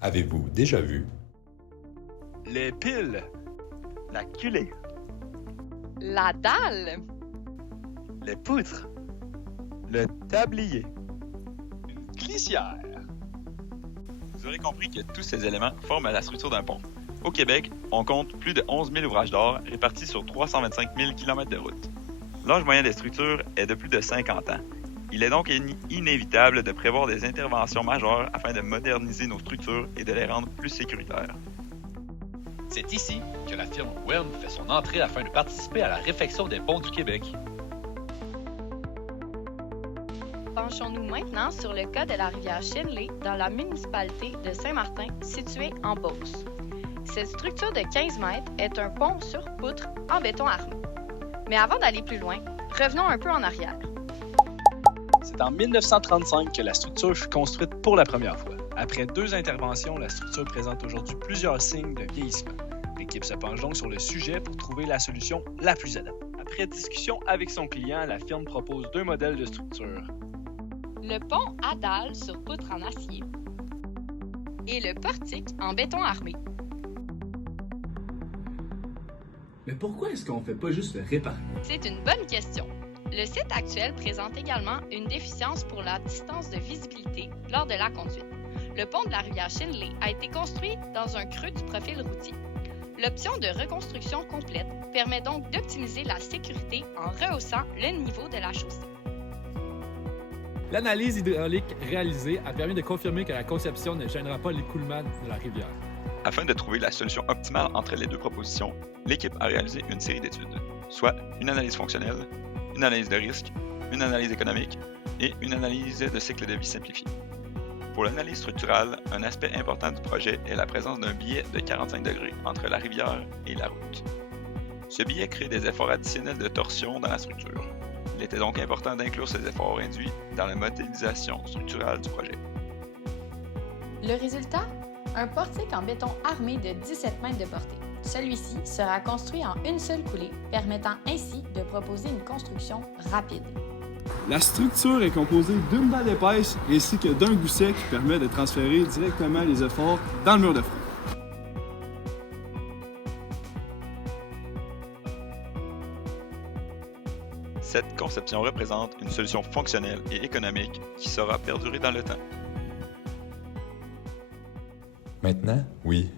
Avez-vous déjà vu Les piles. La culée. La dalle. Les poutres. Le tablier. Une glissière. Vous aurez compris que tous ces éléments forment la structure d'un pont. Au Québec, on compte plus de 11 000 ouvrages d'art répartis sur 325 000 km de route. L'âge moyen des structures est de plus de 50 ans. Il est donc inévitable de prévoir des interventions majeures afin de moderniser nos structures et de les rendre plus sécuritaires. C'est ici que la firme WERN fait son entrée afin de participer à la réfection des ponts du Québec. Penchons-nous maintenant sur le cas de la rivière Chinley dans la municipalité de Saint-Martin, située en Beauce. Cette structure de 15 mètres est un pont sur poutre en béton armé. Mais avant d'aller plus loin, revenons un peu en arrière. C'est en 1935 que la structure fut construite pour la première fois. Après 2 interventions, la structure présente aujourd'hui plusieurs signes de vieillissement. L'équipe se penche donc sur le sujet pour trouver la solution la plus adaptée. Après discussion avec son client, la firme propose 2 modèles de structure. Le pont à dalle sur poutre en acier et le portique en béton armé. Mais pourquoi est-ce qu'on ne fait pas juste le réparer? C'est une bonne question. Le site actuel présente également une déficience pour la distance de visibilité lors de la conduite. Le pont de la rivière Chinley a été construit dans un creux du profil routier. L'option de reconstruction complète permet donc d'optimiser la sécurité en rehaussant le niveau de la chaussée. L'analyse hydraulique réalisée a permis de confirmer que la conception ne gênera pas l'écoulement de la rivière. Afin de trouver la solution optimale entre les deux propositions, l'équipe a réalisé une série d'études, soit une analyse fonctionnelle, une analyse de risque, une analyse économique et une analyse de cycle de vie simplifié. Pour l'analyse structurale, un aspect important du projet est la présence d'un biais de 45 degrés entre la rivière et la route. Ce biais crée des efforts additionnels de torsion dans la structure. Il était donc important d'inclure ces efforts induits dans la modélisation structurale du projet. Le résultat? Un portique en béton armé de 17 mètres de portée. Celui-ci sera construit en une seule coulée, permettant ainsi de proposer une construction rapide. La structure est composée d'une dalle épaisse ainsi que d'un gousset qui permet de transférer directement les efforts dans le mur de front. Cette conception représente une solution fonctionnelle et économique qui saura perdurer dans le temps. Maintenant, oui,